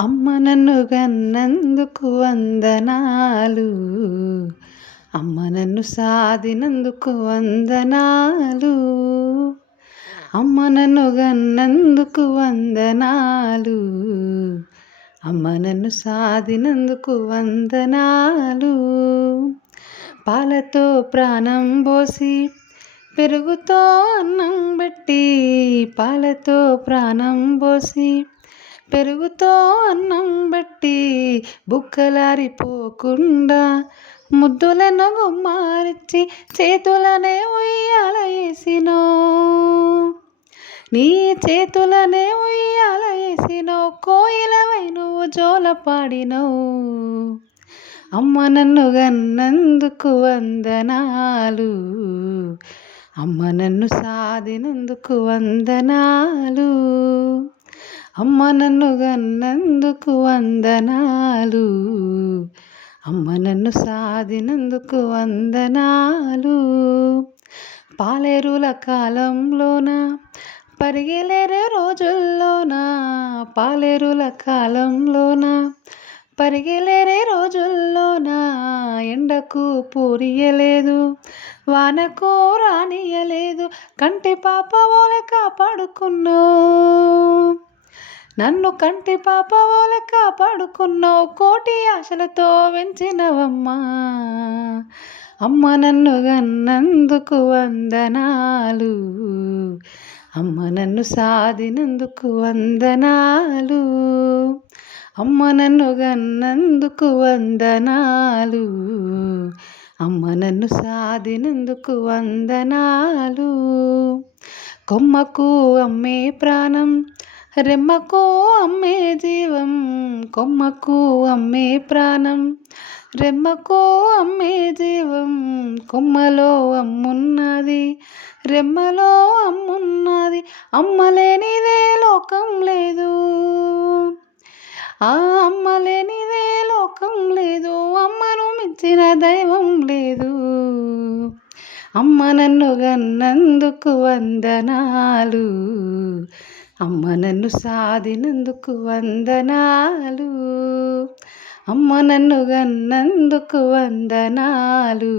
అమ్మ నన్ను గన్నందుకు వందనాలు, అమ్మ నన్ను సాదినందుకు వందనాలు, అమ్మ నన్ను గన్నందుకు వందనాలు, అమ్మ నన్ను సాదినందుకు వందనాలు. పాలతో ప్రాణం పోసి పెరుగుతో అన్నం పెట్టి, పాలతో ప్రాణం పోసి పెరుగుతో అన్నం బట్టి బుక్కలారిపోకుండా ముద్దులను గుమ్మారిచ్చి చేతులనే ఉయ్యాల వేసినో, నీ చేతులనే ఉయ్యాల వేసినో, కోయిలవై నువ్వు జోల పాడినవు. అమ్మ నన్ను గన్నందుకు వందనాలు, అమ్మ నన్ను సాదినందుకు వందనాలు, అమ్మ నన్ను గన్నందుకు వందనాలు, అమ్మ నన్ను సాదినందుకు వందనాలు. పాలేరుల కాలంలోన పరిగెలేరే రోజుల్లోన, పాలేరుల కాలంలోన పరిగెలేరే రోజుల్లోన ఎండకు పూరియలేదు, వానకు రానియలేదు, కంటి పాప ఓలె కాపాడుకున్నావు. నన్ను కంటి పాప ఓలె కాపాడుకున్నావు, కోటి ఆశలతో పెంచినవమ్మా. అమ్మ నన్ను గన్నందుకు వందనాలు, అమ్మ నన్ను సాదినందుకు వందనాలు, అమ్మ నన్ను గన్నందుకు వందనాలు, అమ్మ నన్ను సాదినందుకు వందనాలు. కొమ్మకు అమ్మే ప్రాణం, రెమ్మకు అమ్మే జీవం, కొమ్మకు అమ్మే ప్రాణం, రెమ్మకు అమ్మే జీవం. కొమ్మలో అమ్మున్నది, రెమ్మలో అమ్మున్నది, అమ్మలేనిదే లోకం లేదు, ఆ అమ్మలేనిదే లోకం లేదు, అమ్మను మించిన దైవం లేదు. అమ్మ నన్ను గన్నందుకు వందనాలు, అమ్మ నన్ను సాదినందుకు వందనాలు, అమ్మ నన్ను గన్నందుకు వందనాలు,